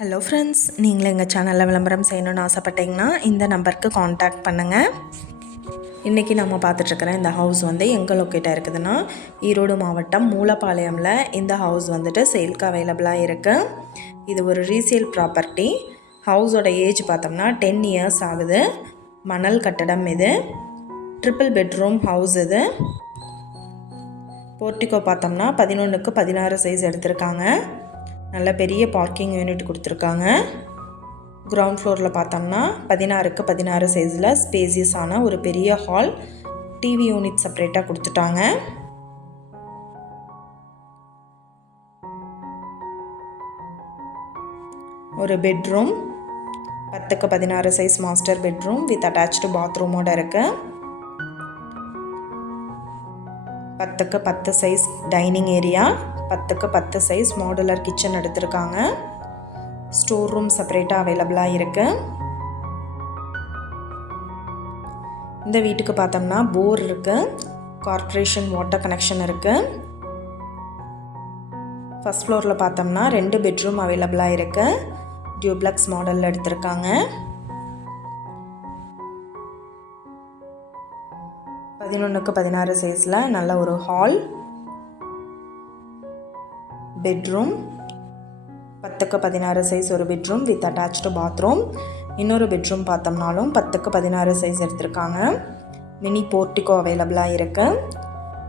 Hello friends நீங்களும் எங்கள் சேனலில் விளம்பரம் செய்யணும்னு ஆசைப்பட்டீங்கன்னா இந்த நம்பருக்கு காண்டாக்ட் பண்ணுங்கள் இன்றைக்கி நம்ம பார்த்துட்ருக்குற இந்த ஹவுஸ் வந்து எங்கே லொக்கேட்டாக இருக்குதுன்னா ஈரோடு மாவட்டம் மூலப்பாளையமில் இந்த ஹவுஸ் வந்துட்டு சேல்க்கு அவைலபிளாக இருக்குது இது ஒரு ரீசேல் ப்ராப்பர்ட்டி ஹவுஸோட ஏஜ் பார்த்தோம்னா டென் இயர்ஸ் ஆகுது. மணல் கட்டடம் இது. ட்ரிபிள் பெட்ரூம் ஹவுஸ் இது. போர்ட்டிகோ பார்த்தோம்னா பதினொன்றுக்கு பதினாறு சைஸ் எடுத்திருக்காங்க. நல்ல பெரிய பார்க்கிங் யூனிட் கொடுத்துருக்காங்க. கிரவுண்ட் ஃப்ளோரில் பார்த்தோம்னா பதினாறுக்கு பதினாறு சைஸில் ஸ்பேசியஸான ஒரு பெரிய ஹால் டிவி யூனிட் செப்பரேட்டாக கொடுத்துட்டாங்க. ஒரு பெட்ரூம் பத்துக்கு பதினாறு size master bedroom with attach பாத்ரூமோட இருக்குது பத்துக்கு பத்து சைஸ் டைனிங் ஏரியா பத்துக்கு பத்து சைஸ் மாடுலர் கிச்சன் எடுத்திருக்காங்க. ஸ்டோர் ரூம் செப்பரேட்டாக அவைலபிளாக இருக்குது இந்த வீட்டுக்கு பார்த்தோம்னா போர் இருக்குது கார்ப்பரேஷன் வாட்டர் கனெக்ஷன் இருக்குது ஃபஸ்ட் ஃப்ளோரில் பார்த்தோம்னா ரெண்டு பெட்ரூம் அவைலபிளாக இருக்குது டியூப்ளக்ஸ் மாடலில் எடுத்திருக்காங்க. பதினொன்றுக்கு பதினாறு சைஸில் நல்ல ஒரு ஹால் பெட்ரூம் பத்துக்கு பதினாறு சைஸ் ஒரு பெட்ரூம் வித் அட்டாச்சு பாத்ரூம் இன்னொரு பெட்ரூம் பார்த்தோம்னாலும் பத்துக்கு பதினாறு சைஸ் எடுத்திருக்காங்க. மினி போர்ட்டிகோ அவைலபிளாக இருக்குது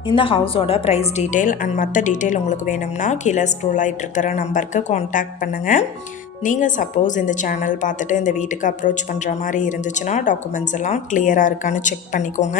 இந்த ஹவுஸோட ப்ரைஸ் டீட்டெயில் அண்ட் மற்ற டீட்டெயில் உங்களுக்கு வேணும்னா கீழே ஸ்க்ரோல் ஆகிட்டு இருக்கிற நம்பருக்கு காண்டாக்ட் பண்ணுங்கள் நீங்கள் சப்போஸ் இந்த சேனல் பார்த்துட்டு இந்த வீட்டுக்கு அப்ரோச் பண்ணுற மாதிரி இருந்துச்சுன்னா டாக்குமெண்ட்ஸ் எல்லாம் கிளியராக இருக்கான்னு செக் பண்ணிக்கோங்க.